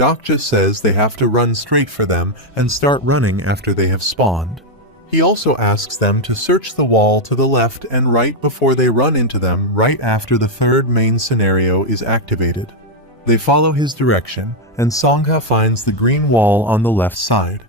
Dokja says they have to run straight for them and start running after they have spawned. He also asks them to search the wall to the left and right before they run into them right after the third main scenario is activated. They follow his direction, and Sangha finds the green wall on the left side.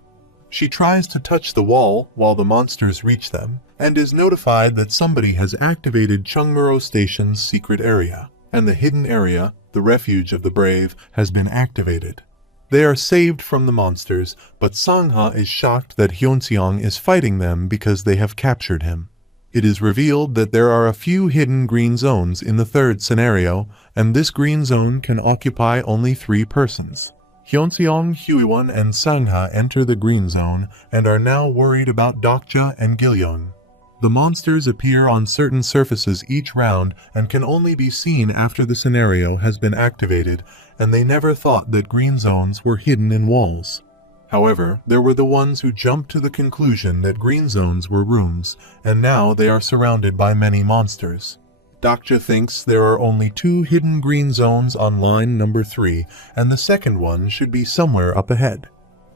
She tries to touch the wall while the monsters reach them, and is notified that somebody has activated Chungmuro Station's secret area, and the hidden area, the refuge of the brave, has been activated. They are saved from the monsters, but Sangha is shocked that Hyunseong is fighting them because they have captured him. It is revealed that there are a few hidden green zones in the third scenario, and this green zone can occupy only 3 persons. Hyunseong, Huiwon, and Sangha enter the green zone and are now worried about Dokja and Gilyoung. The monsters appear on certain surfaces each round and can only be seen after the scenario has been activated, and they never thought that green zones were hidden in walls. However, there were the ones who jumped to the conclusion that green zones were rooms, and now they are surrounded by many monsters. Dokja thinks there are only 2 hidden green zones on line number 3, and the second one should be somewhere up ahead.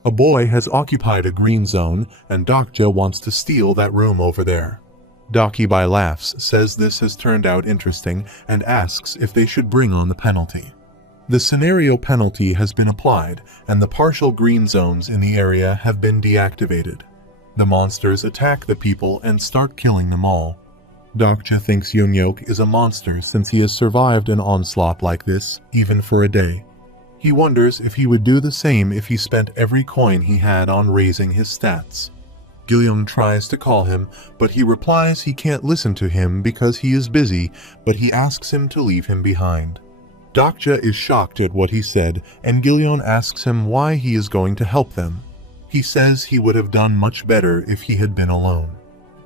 A boy has occupied a green zone, and Dokja wants to steal that room over there. Dokibai laughs, says this has turned out interesting, and asks if they should bring on the penalty. The scenario penalty has been applied, and the partial green zones in the area have been deactivated. The monsters attack the people and start killing them all. Dokja thinks Yoonhyuk is a monster since he has survived an onslaught like this, even for a day. He wonders if he would do the same if he spent every coin he had on raising his stats. Gilyoung tries to call him, but he replies he can't listen to him because he is busy, but he asks him to leave him behind. Dokja is shocked at what he said, and Gilyoung asks him why he is going to help them. He says he would have done much better if he had been alone.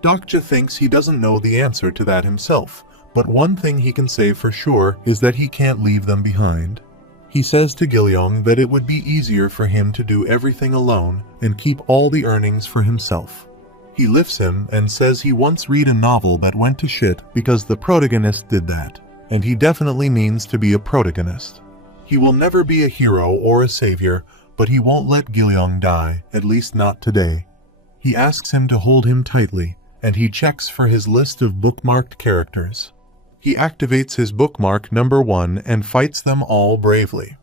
Dokja thinks he doesn't know the answer to that himself, but one thing he can say for sure is that he can't leave them behind. He says to Gilyoung that it would be easier for him to do everything alone and keep all the earnings for himself. He lifts him and says he once read a novel that went to shit because the protagonist did that, and he definitely means to be a protagonist. He will never be a hero or a savior, but he won't let Gilyoung die, at least not today. He asks him to hold him tightly, and he checks for his list of bookmarked characters. He activates his bookmark number 1 and fights them all bravely.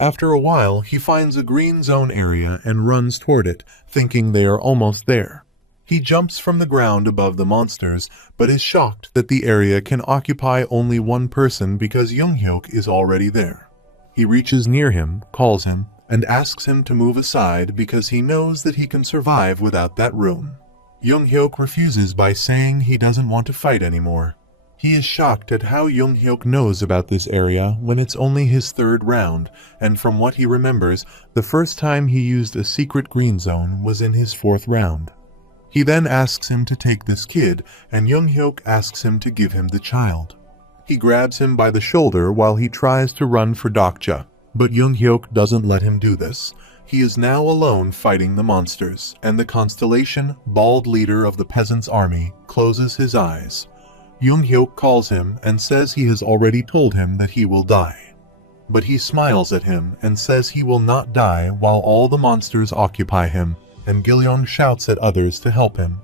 After a while, he finds a green zone area and runs toward it, thinking they are almost there. He jumps from the ground above the monsters, but is shocked that the area can occupy only 1 person because Yoonhyuk is already there. He reaches near him, calls him, and asks him to move aside because he knows that he can survive without that room. Yoonhyuk refuses by saying he doesn't want to fight anymore. He is shocked at how Yoonhyuk knows about this area when it's only his 3rd round, and from what he remembers, the first time he used a secret green zone was in his 4th round. He then asks him to take this kid, and Yoonhyuk asks him to give him the child. He grabs him by the shoulder while he tries to run for Dokja, but Yoonhyuk doesn't let him do this. He is now alone fighting the monsters, and the Constellation, bald leader of the peasants' army, closes his eyes. Yoonhyuk calls him and says he has already told him that he will die. But he smiles at him and says he will not die while all the monsters occupy him, and Gilyoung shouts at others to help him.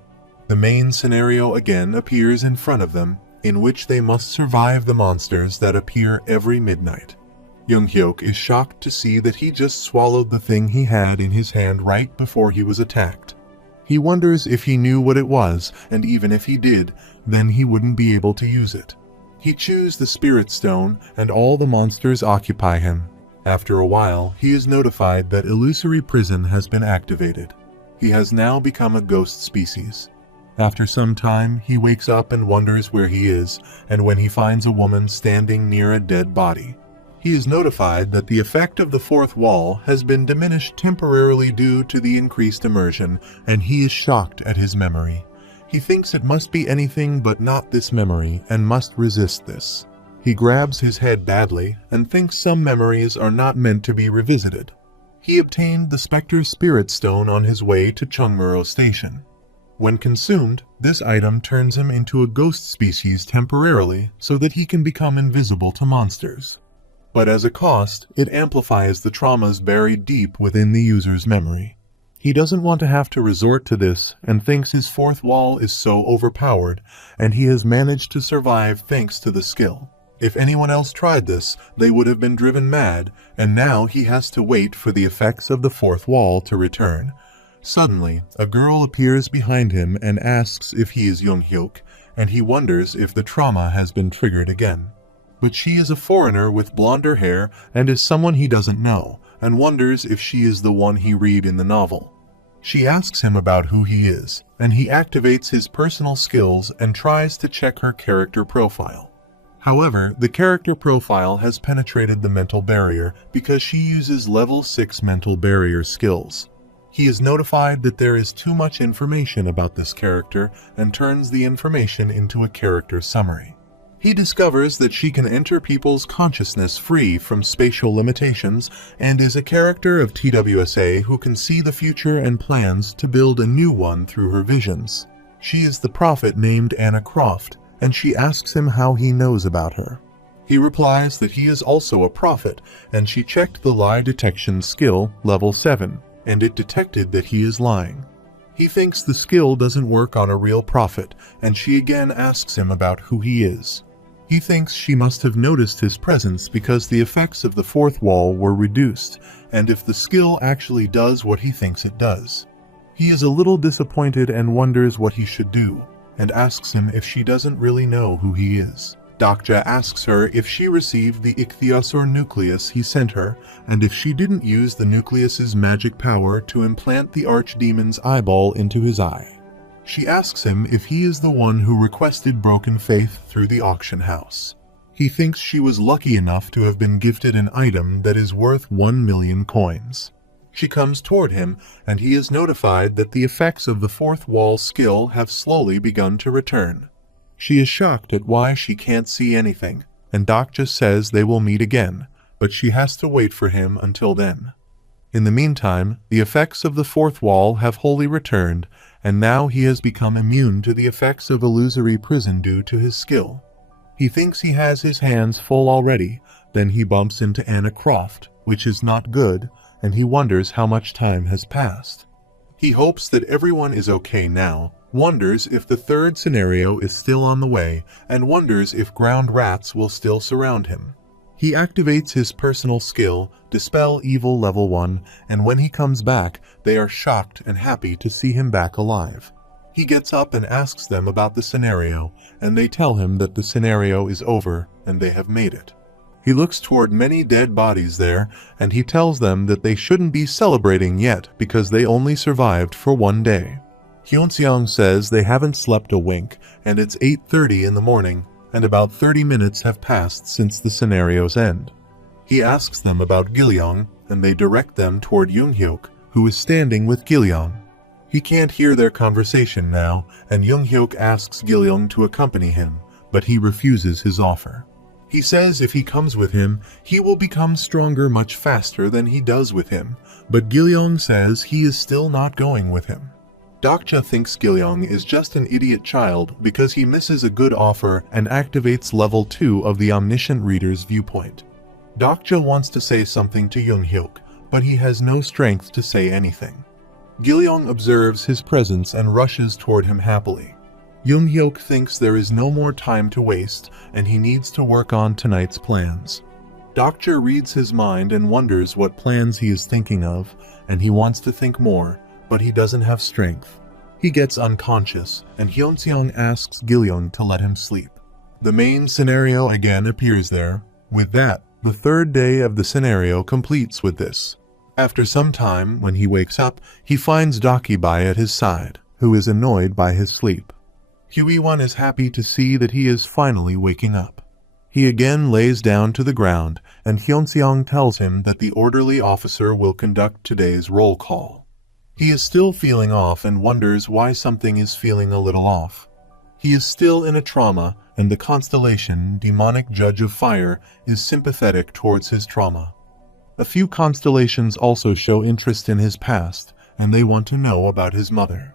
The main scenario again appears in front of them, in which they must survive the monsters that appear every midnight. Yoonhyuk is shocked to see that he just swallowed the thing he had in his hand right before he was attacked. He wonders if he knew what it was, and even if he did, then he wouldn't be able to use it. He chews the spirit stone, and all the monsters occupy him. After a while, he is notified that illusory prison has been activated. He has now become a ghost species. After some time, he wakes up and wonders where he is, and when he finds a woman standing near a dead body. He is notified that the effect of the 4th wall has been diminished temporarily due to the increased immersion, and he is shocked at his memory. He thinks it must be anything but not this memory and must resist this. He grabs his head badly and thinks some memories are not meant to be revisited. He obtained the Spectre Spirit Stone on his way to Chungmuro Station. When consumed, this item turns him into a ghost species temporarily so that he can become invisible to monsters. but as a cost, it amplifies the traumas buried deep within the user's memory. He doesn't want to have to resort to this and thinks his fourth wall is so overpowered, and he has managed to survive thanks to the skill. If anyone else tried this, they would have been driven mad, and now he has to wait for the effects of the fourth wall to return. Suddenly, a girl appears behind him and asks if he is Young-hyuk, and he wonders if the trauma has been triggered again. But she is a foreigner with blonder hair and is someone he doesn't know, and wonders if she is the one he read in the novel. She asks him about who he is, and he activates his personal skills and tries to check her character profile. However, the character profile has penetrated the mental barrier because she uses level 6 mental barrier skills. He is notified that there is too much information about this character and turns the information into a character summary. He discovers that she can enter people's consciousness free from spatial limitations and is a character of TWSA who can see the future and plans to build a new one through her visions. She is the prophet named Anna Croft, and she asks him how he knows about her. He replies that he is also a prophet, and she checked the lie detection skill, level 7, and it detected that he is lying. He thinks the skill doesn't work on a real prophet, and she again asks him about who he is. He thinks she must have noticed his presence because the effects of the fourth wall were reduced, and if the skill actually does what he thinks it does. He is a little disappointed and wonders what he should do, and asks him if she doesn't really know who he is. Dokja asks her if she received the Ichthyosor nucleus he sent her, and if she didn't use the nucleus's magic power to implant the archdemon's eyeball into his eye. She asks him if he is the one who requested broken faith through the auction house. He thinks she was lucky enough to have been gifted an item that is worth 1 million coins. She comes toward him, and he is notified that the effects of the fourth wall skill have slowly begun to return. She is shocked at why she can't see anything, and Dokja says they will meet again, but she has to wait for him until then. In the meantime, the effects of the fourth wall have wholly returned, and now he has become immune to the effects of illusory prison due to his skill. He thinks he has his hands full already, then he bumps into Anna Croft, which is not good, and he wonders how much time has passed. He hopes that everyone is okay now, wonders if the third scenario is still on the way, and wonders if ground rats will still surround him. He activates his personal skill, Dispel Evil level 1, and when he comes back, they are shocked and happy to see him back alive. He gets up and asks them about the scenario, and they tell him that the scenario is over and they have made it. He looks toward many dead bodies there, and he tells them that they shouldn't be celebrating yet because they only survived for 1 day. Hyunseong says they haven't slept a wink, and it's 8:30 in the morning, and about 30 minutes have passed since the scenario's end. He asks them about Gilyoung, and they direct them toward Young-hyuk, who is standing with Gilyoung. He can't hear their conversation now, and Young-hyuk asks Gilyoung to accompany him, but he refuses his offer. He says if he comes with him, he will become stronger much faster than he does with him, but Gilyoung says he is still not going with him. Dokja thinks Gilyoung is just an idiot child because he misses a good offer and activates level 2 of the Omniscient Reader's viewpoint. Dokja wants to say something to Young-hyuk, but he has no strength to say anything. Gilyoung observes his presence and rushes toward him happily. Young-hyuk thinks there is no more time to waste, and he needs to work on tonight's plans. Dokja reads his mind and wonders what plans he is thinking of, and he wants to think more, but he doesn't have strength. He gets unconscious, and Hyunseong asks Gilyoung to let him sleep. The main scenario again appears there. With that, the third day of the scenario completes with this. After some time, when he wakes up, he finds Dakibai at his side, who is annoyed by his sleep. Huiwon is happy to see that he is finally waking up. He again lays down to the ground, and Hyunseong tells him that the orderly officer will conduct today's roll call. He is still feeling off and wonders why something is feeling a little off. He is still in a trauma, and the Constellation, demonic judge of fire, is sympathetic towards his trauma. A few constellations also show interest in his past, and they want to know about his mother.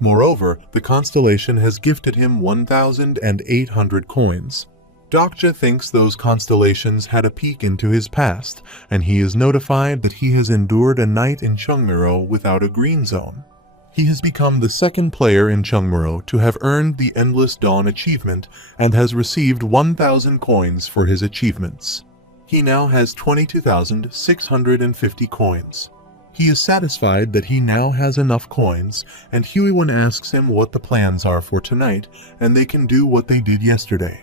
Moreover, the Constellation has gifted him 1,800 coins. Dokja thinks those constellations had a peek into his past, and he is notified that he has endured a night in Chungmuro without a green zone. He has become the second player in Chungmuro to have earned the Endless Dawn achievement and has received 1,000 coins for his achievements. He now has 22,650 coins. He is satisfied that he now has enough coins, and Huiwen asks him what the plans are for tonight, and they can do what they did yesterday.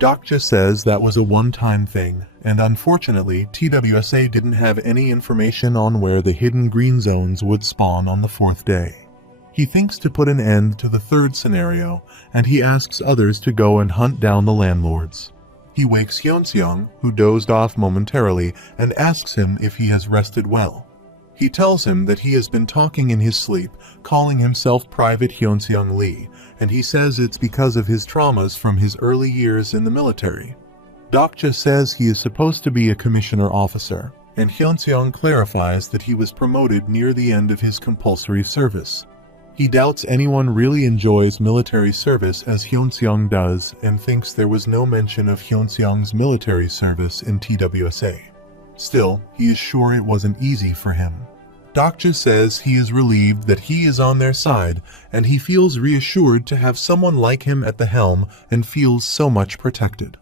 Dokja says that was a one-time thing, and unfortunately TWSA didn't have any information on where the hidden green zones would spawn on the 4th day. He thinks to put an end to the 3rd scenario, and he asks others to go and hunt down the landlords. He wakes Hyunseong, who dozed off momentarily, and asks him if he has rested well. He tells him that he has been talking in his sleep, calling himself Private Hyunseong Lee, and he says it's because of his traumas from his early years in the military. Dokja says he is supposed to be a commissioner officer, and Hyunseong clarifies that he was promoted near the end of his compulsory service. He doubts anyone really enjoys military service as Hyunseong does, and thinks there was no mention of Hyunseong's military service in TWSA. Still, he is sure it wasn't easy for him. Dokja says he is relieved that he is on their side, and he feels reassured to have someone like him at the helm and feels so much protected.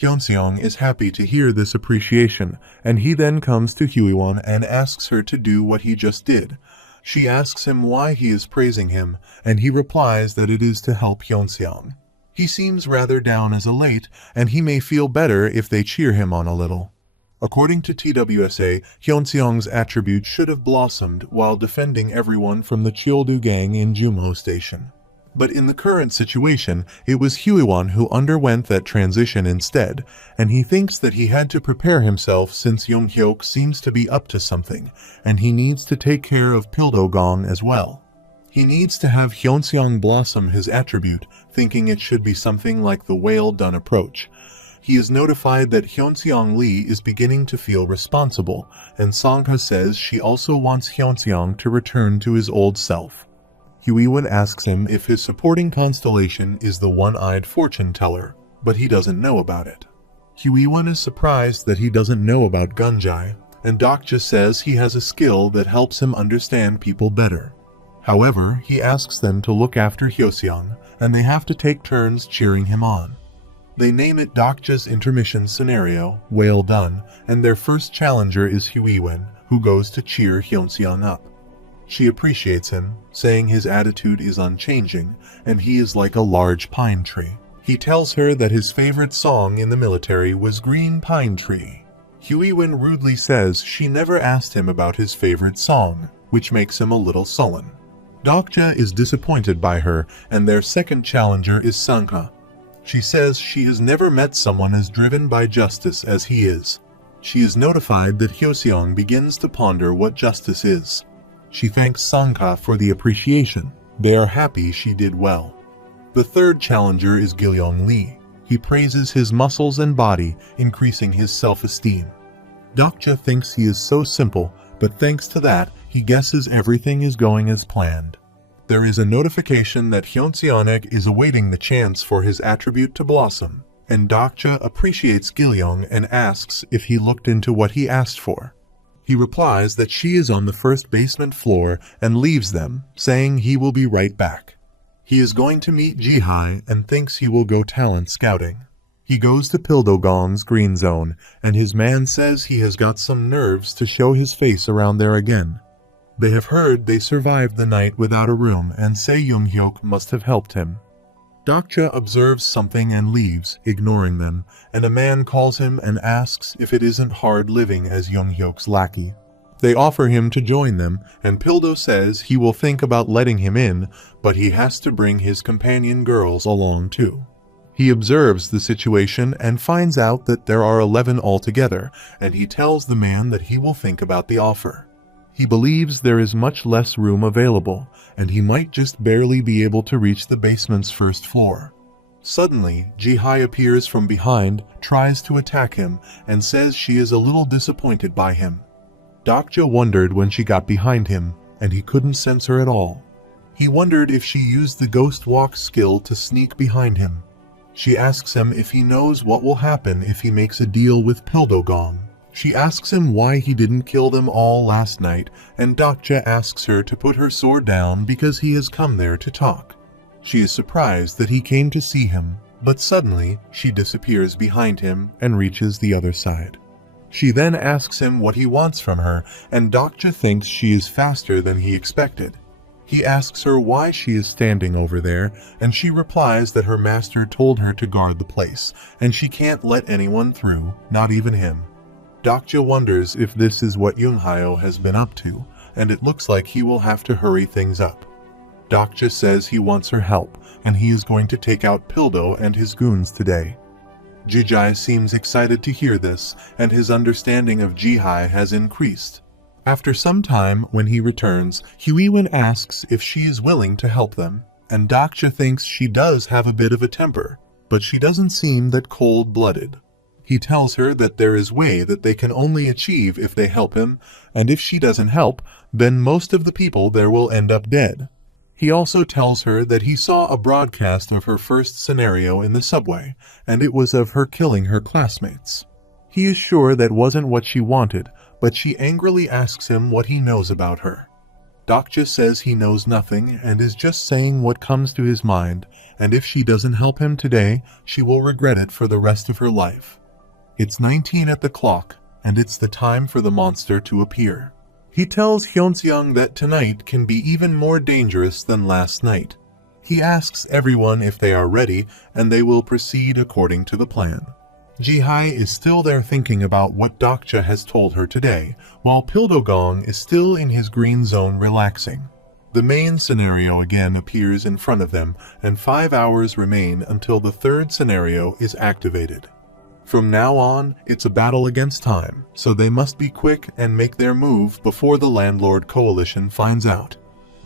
Hyunseong is happy to hear this appreciation, and he then comes to Huiwon and asks her to do what he just did. She asks him why he is praising him, and he replies that it is to help Hyunseong. He seems rather down as a late, and he may feel better if they cheer him on a little. According to TWSA, Hyunseong's attribute should have blossomed while defending everyone from the Cheoldu gang in Jumo Station. But in the current situation, it was Huiwon who underwent that transition instead, and he thinks that he had to prepare himself since Younghyuk seems to be up to something, and he needs to take care of Pildogong as well. He needs to have Hyunseong blossom his attribute, thinking it should be something like the whale-done approach. He is notified that Hyunseong Lee is beginning to feel responsible, and Sangha says she also wants Hyunseong to return to his old self. Huiwen asks him if his supporting constellation is the one-eyed fortune teller, but he doesn't know about it. Huiwen is surprised that he doesn't know about Gunjai, and Dokja says he has a skill that helps him understand people better. However, he asks them to look after Hyoseong, and they have to take turns cheering him on. They name it Dokja's intermission scenario, Whale Done, and their first challenger is Huiwen, who goes to cheer Hyunseong up. She appreciates him, saying his attitude is unchanging, and he is like a large pine tree. He tells her that his favorite song in the military was Green Pine Tree. Huiwen rudely says she never asked him about his favorite song, which makes him a little sullen. Dokja is disappointed by her, and their second challenger is Sangha. She says she has never met someone as driven by justice as he is. She is notified that Hyoseong begins to ponder what justice is. She thanks Sangha for the appreciation. They are happy she did well. The third challenger is Gilyong Lee. He praises his muscles and body, increasing his self-esteem. Dokja thinks he is so simple, but thanks to that, he guesses everything is going as planned. There is a notification that Hyunseong is awaiting the chance for his attribute to blossom, and Dokja appreciates Gilyong and asks if he looked into what he asked for. He replies that she is on the first basement floor and leaves them, saying he will be right back. He is going to meet Jihai and thinks he will go talent scouting. He goes to Pildogong's green zone, and his man says he has got some nerves to show his face around there again. They have heard they survived the night without a room and say Younghyuk must have helped him. Dokja observes something and leaves, ignoring them, and a man calls him and asks if it isn't hard living as Younghyuk's lackey. They offer him to join them, and Pildo says he will think about letting him in, but he has to bring his companion girls along too. He observes the situation and finds out that there are 11 altogether, and he tells the man that he will think about the offer. He believes there is much less room available, and he might just barely be able to reach the basement's first floor. Suddenly, Jihai appears from behind, tries to attack him, and says she is a little disappointed by him. Dokja wondered when she got behind him, and he couldn't sense her at all. He wondered if she used the ghost walk skill to sneak behind him. She asks him if he knows what will happen if he makes a deal with Pildogong. She asks him why he didn't kill them all last night, and Dokja asks her to put her sword down because he has come there to talk. She is surprised that he came to see him, but suddenly she disappears behind him and reaches the other side. She then asks him what he wants from her, and Dokja thinks she is faster than he expected. He asks her why she is standing over there, and she replies that her master told her to guard the place, and she can't let anyone through, not even him. Dokja wonders if this is what Yoonghyo has been up to, and it looks like he will have to hurry things up. Dokja says he wants her help, and he is going to take out Pildo and his goons today. Jijai seems excited to hear this, and his understanding of Jihai has increased. After some time, when he returns, Huiwen asks if she is willing to help them, and Dokja thinks she does have a bit of a temper, but she doesn't seem that cold-blooded. He tells her that there is way that they can only achieve if they help him, and if she doesn't help, then most of the people there will end up dead. He also tells her that he saw a broadcast of her first scenario in the subway, and it was of her killing her classmates. He is sure that wasn't what she wanted, but she angrily asks him what he knows about her. Dokja says he knows nothing and is just saying what comes to his mind, and if she doesn't help him today, she will regret it for the rest of her life. It's 19 at the clock, and it's the time for the monster to appear. He tells Hyunseong that tonight can be even more dangerous than last night. He asks everyone if they are ready, and they will proceed according to the plan. Jihai is still there thinking about what Dokja has told her today, while Pildogong is still in his green zone relaxing. The main scenario again appears in front of them, and 5 hours remain until the third scenario is activated. From now on, it's a battle against time, so they must be quick and make their move before the Landlord Coalition finds out.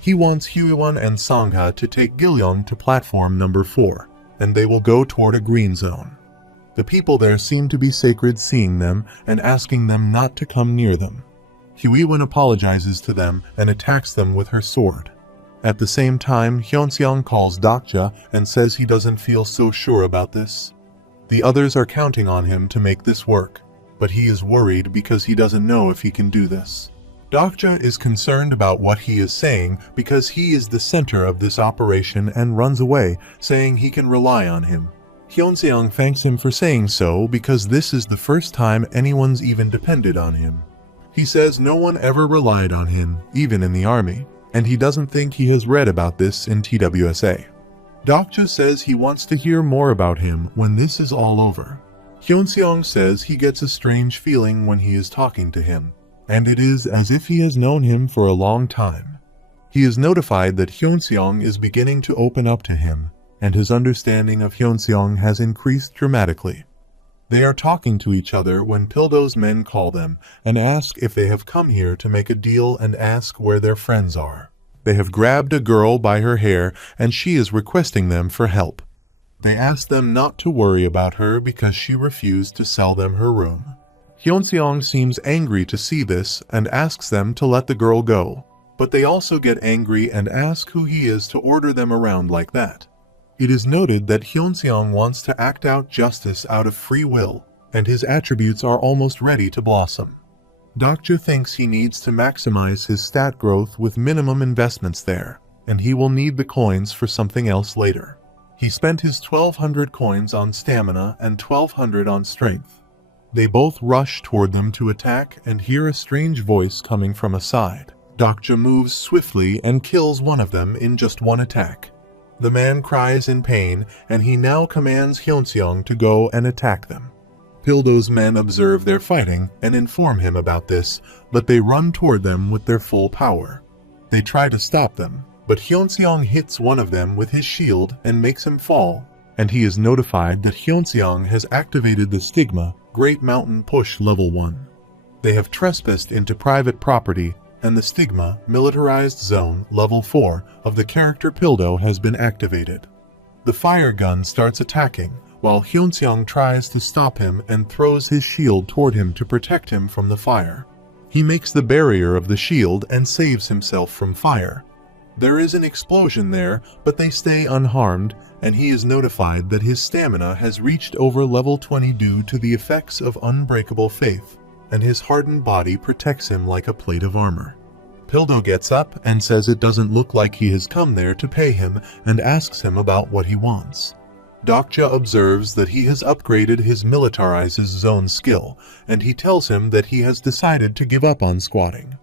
He wants Huiwon and Sangha to take Gilyong to platform number 4, and they will go toward a green zone. The people there seem to be sacred, seeing them and asking them not to come near them. Huiwon apologizes to them and attacks them with her sword. At the same time, Hyunseong calls Dokja and says he doesn't feel so sure about this. The others are counting on him to make this work, but he is worried because he doesn't know if he can do this. Dokja is concerned about what he is saying because he is the center of this operation and runs away, saying he can rely on him. Hyunseong thanks him for saying so because this is the first time anyone's even depended on him. He says no one ever relied on him, even in the army, and he doesn't think he has read about this in TWSA. Dokja says he wants to hear more about him when this is all over. Hyunseong says he gets a strange feeling when he is talking to him, and it is as if he has known him for a long time. He is notified that Hyunseong is beginning to open up to him, and his understanding of Hyunseong has increased dramatically. They are talking to each other when Pildo's men call them and ask if they have come here to make a deal and ask where their friends are. They have grabbed a girl by her hair and she is requesting them for help. They ask them not to worry about her because she refused to sell them her room. Hyunseong seems angry to see this and asks them to let the girl go, but they also get angry and ask who he is to order them around like that. It is noted that Hyunseong wants to act out justice out of free will, and his attributes are almost ready to blossom. Dokja thinks he needs to maximize his stat growth with minimum investments there, and he will need the coins for something else later. He spent his 1200 coins on stamina and 1200 on strength. They both rush toward them to attack and hear a strange voice coming from a side. Dokja moves swiftly and kills one of them in just one attack. The man cries in pain, and he now commands Hyunseong to go and attack them. Pildo's men observe their fighting and inform him about this, but they run toward them with their full power. They try to stop them, but Hyunseong hits one of them with his shield and makes him fall, and he is notified that Hyunseong has activated the Stigma, Great Mountain Push Level 1. They have trespassed into private property, and the Stigma, Militarized Zone Level 4 of the character Pildo has been activated. The fire gun starts attacking, while Hyunseong tries to stop him and throws his shield toward him to protect him from the fire. He makes the barrier of the shield and saves himself from fire. There is an explosion there, but they stay unharmed, and he is notified that his stamina has reached over level 20 due to the effects of unbreakable faith, and his hardened body protects him like a plate of armor. Pildo gets up and says it doesn't look like he has come there to pay him and asks him about what he wants. Dokja observes that he has upgraded his militarizes zone skill, and he tells him that he has decided to give up on squatting.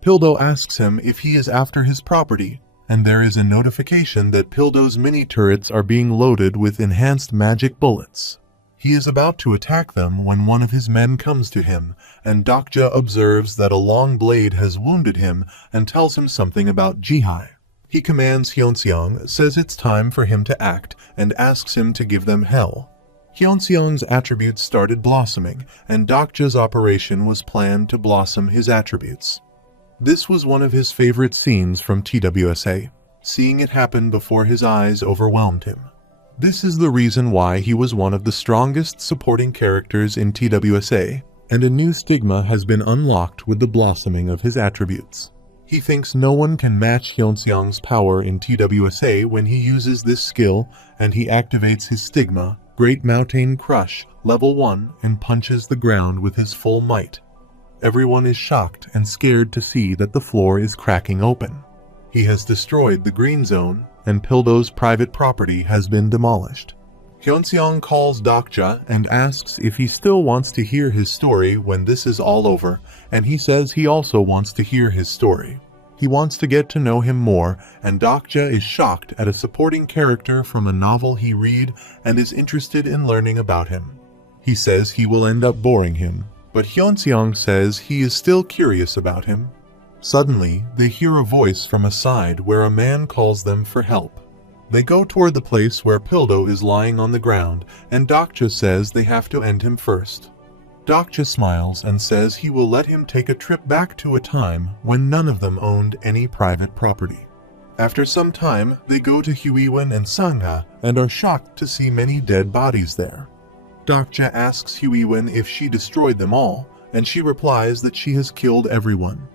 Pildo asks him if he is after his property, and there is a notification that Pildo's mini-turrets are being loaded with enhanced magic bullets. He is about to attack them when one of his men comes to him, and Dokja observes that a long blade has wounded him and tells him something about Jihai. He commands Hyunseong, says it's time for him to act, and asks him to give them hell. Hyunseong's attributes started blossoming, and Dokja's operation was planned to blossom his attributes. This was one of his favorite scenes from TWSA. Seeing it happen before his eyes overwhelmed him. This is the reason why he was one of the strongest supporting characters in TWSA, and a new stigma has been unlocked with the blossoming of his attributes. He thinks no one can match Hyunseong's power in TWSA when he uses this skill, and he activates his stigma, Great Mountain Crush, level 1, and punches the ground with his full might. Everyone is shocked and scared to see that the floor is cracking open. He has destroyed the green zone, and Pildo's private property has been demolished. Hyunseong calls Dokja and asks if he still wants to hear his story when this is all over, and he says he also wants to hear his story. He wants to get to know him more, and Dokja is shocked at a supporting character from a novel he read and is interested in learning about him. He says he will end up boring him, but Hyunseong says he is still curious about him. Suddenly, they hear a voice from a side where a man calls them for help. They go toward the place where Pildo is lying on the ground, and Dokja says they have to end him first. Dokja smiles and says he will let him take a trip back to a time when none of them owned any private property. After some time, they go to Huiwen and Sangha and are shocked to see many dead bodies there. Dokja asks Huiwen if she destroyed them all, and she replies that she has killed everyone.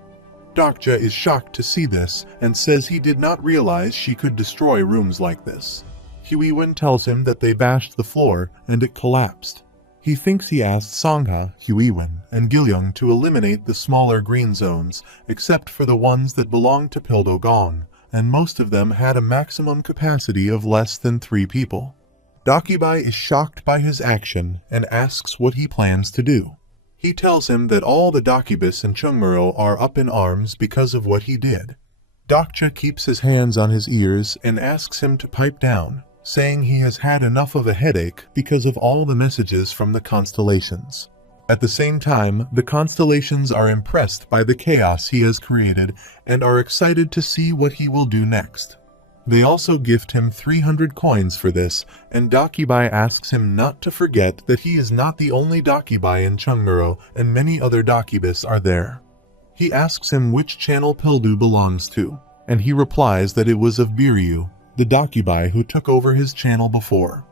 Dokja is shocked to see this and says he did not realize she could destroy rooms like this. Huiwen tells him that they bashed the floor and it collapsed. He thinks he asked Sangha, Huiwen, and Gilyong to eliminate the smaller green zones, except for the ones that belonged to Pildo Gong, and most of them had a maximum capacity of less than 3 people. Dakibai is shocked by his action and asks what he plans to do. He tells him that all the Dakibus in Chungmuro are up in arms because of what he did. Dokja keeps his hands on his ears and asks him to pipe down, saying he has had enough of a headache because of all the messages from the constellations. At the same time, the constellations are impressed by the chaos he has created and are excited to see what he will do next. They also gift him 300 coins for this, and Dakibai asks him not to forget that he is not the only Dakibai in Chungmuro and many other Dakibus are there. He asks him which channel Pildu belongs to, and he replies that it was of Biryu, the Dakibai who took over his channel before.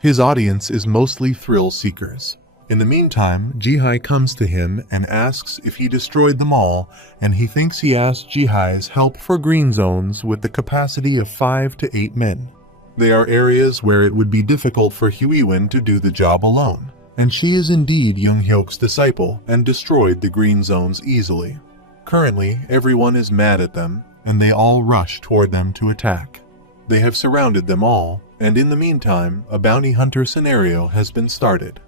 His audience is mostly thrill seekers. In the meantime, Jihai comes to him and asks if he destroyed them all, and he thinks he asked Jihai's help for green zones with the capacity of 5 to 8 men. They are areas where it would be difficult for Huiwen to do the job alone, and she is indeed Younghyok's disciple and destroyed the green zones easily. Currently, everyone is mad at them, and they all rush toward them to attack. They have surrounded them all, and in the meantime, a bounty hunter scenario has been started.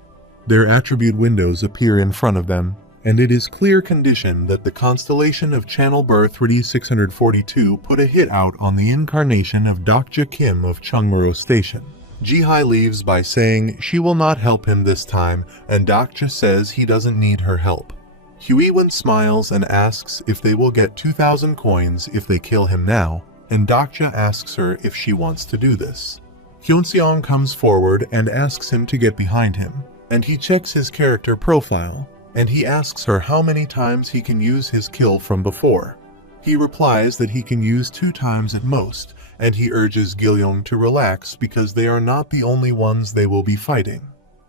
Their attribute windows appear in front of them, and it is clear condition that the constellation of Channel Birth 3642 put a hit out on the incarnation of Dokja Kim of Chungmuro Station. Jihai leaves by saying she will not help him this time, and Dokja says he doesn't need her help. Huiwen smiles and asks if they will get 2,000 coins if they kill him now, and Dokja asks her if she wants to do this. Hyunseong comes forward and asks him to get behind him, and he checks his character profile, and he asks her how many times he can use his kill from before. He replies that he can use 2 times at most, and he urges Gilyong to relax because they are not the only ones they will be fighting.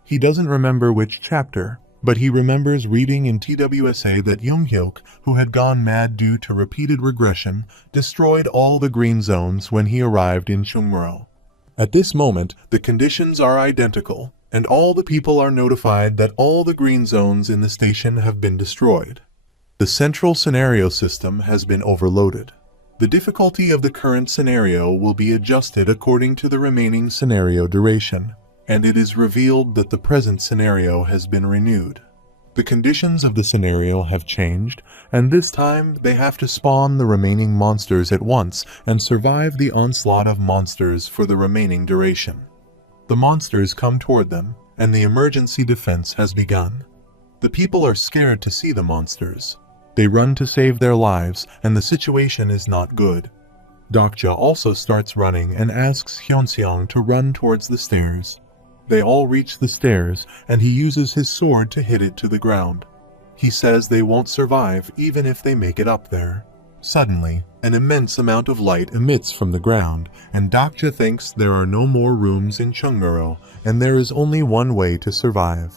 He doesn't remember which chapter, But he remembers reading in TWSA that Younghyuk, who had gone mad due to repeated regression, destroyed all the green zones when he arrived in Chungmuro. At this moment, the conditions are identical, and all the people are notified that all the green zones in the station have been destroyed. The central scenario system has been overloaded. The difficulty of the current scenario will be adjusted according to the remaining scenario duration, and it is revealed that the present scenario has been renewed. The conditions of the scenario have changed, and this time they have to spawn the remaining monsters at once and survive the onslaught of monsters for the remaining duration. The monsters come toward them, and the emergency defense has begun. The people are scared to see the monsters. They run to save their lives, and the situation is not good. Dokja also starts running and asks Hyunseong to run towards the stairs. They all reach the stairs, and he uses his sword to hit it to the ground. He says they won't survive even if they make it up there. Suddenly, an immense amount of light emits from the ground, and Dokja thinks there are no more rooms in Chungmuro, and there is only one way to survive.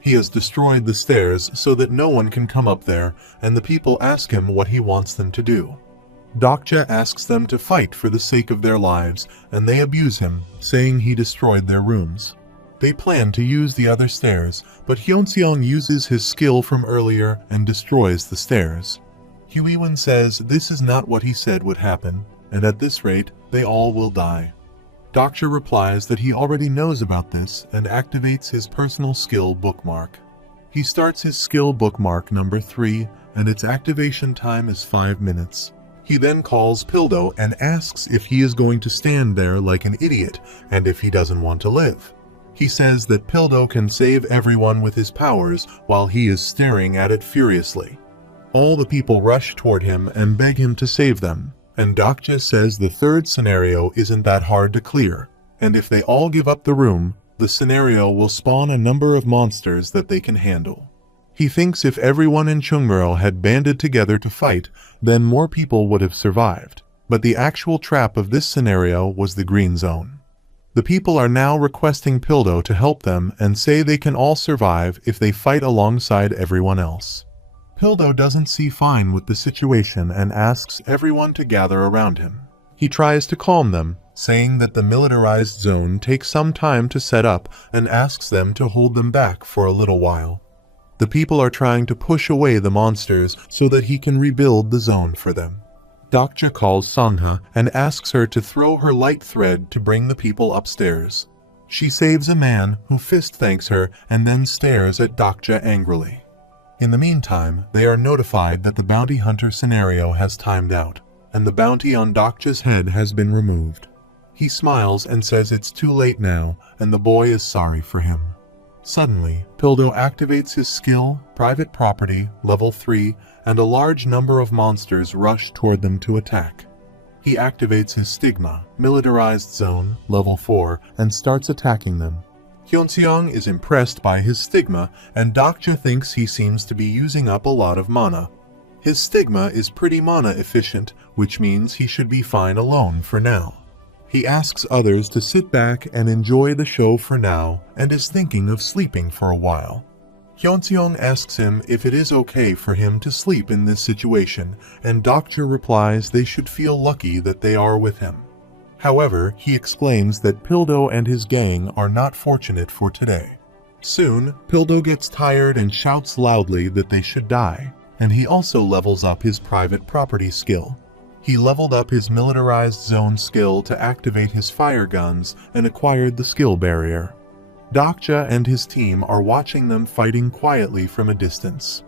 He has destroyed the stairs so that no one can come up there, and the people ask him what he wants them to do. Dokja asks them to fight for the sake of their lives, and they abuse him, saying he destroyed their rooms. They plan to use the other stairs, but Hyunseong uses his skill from earlier and destroys the stairs. Huiwen says this is not what he said would happen, and at this rate, they all will die. Dokja replies that he already knows about this and activates his personal skill bookmark. He starts his skill bookmark number 3, and its activation time is 5 minutes. He then calls Pildo and asks if he is going to stand there like an idiot, and if he doesn't want to live. He says that Pildo can save everyone with his powers while he is staring at it furiously. All the people rush toward him and beg him to save them, and Dokja says the third scenario isn't that hard to clear, and if they all give up the room, the scenario will spawn a number of monsters that they can handle. He thinks if everyone in Chungmuro had banded together to fight, then more people would have survived, but the actual trap of this scenario was the green zone. The people are now requesting Pildo to help them and say they can all survive if they fight alongside everyone else. Pildo doesn't see fine with the situation and asks everyone to gather around him. He tries to calm them, saying that the militarized zone takes some time to set up and asks them to hold them back for a little while. The people are trying to push away the monsters so that he can rebuild the zone for them. Dokja calls Sangha and asks her to throw her light thread to bring the people upstairs. She saves a man who fist thanks her and then stares at Dokja angrily. In the meantime, they are notified that the bounty hunter scenario has timed out, and the bounty on Dokja's head has been removed. He smiles and says it's too late now, and the boy is sorry for him. Suddenly, Pildo activates his skill, Private Property, level 3, and a large number of monsters rush toward them to attack. He activates his Stigma, Militarized Zone, level 4, and starts attacking them. Hyunseong is impressed by his Stigma, and Dokja thinks he seems to be using up a lot of mana. His Stigma is pretty mana efficient, which means he should be fine alone for now. He asks others to sit back and enjoy the show for now, and is thinking of sleeping for a while. Hyunseong asks him if it is okay for him to sleep in this situation, and Dokja replies they should feel lucky that they are with him. However, he explains that Pildo and his gang are not fortunate for today. Soon, Pildo gets tired and shouts loudly that they should die, and he also levels up his Private Property skill. He leveled up his Militarized Zone skill to activate his fire guns and acquired the skill barrier. Dokja and his team are watching them fighting quietly from a distance.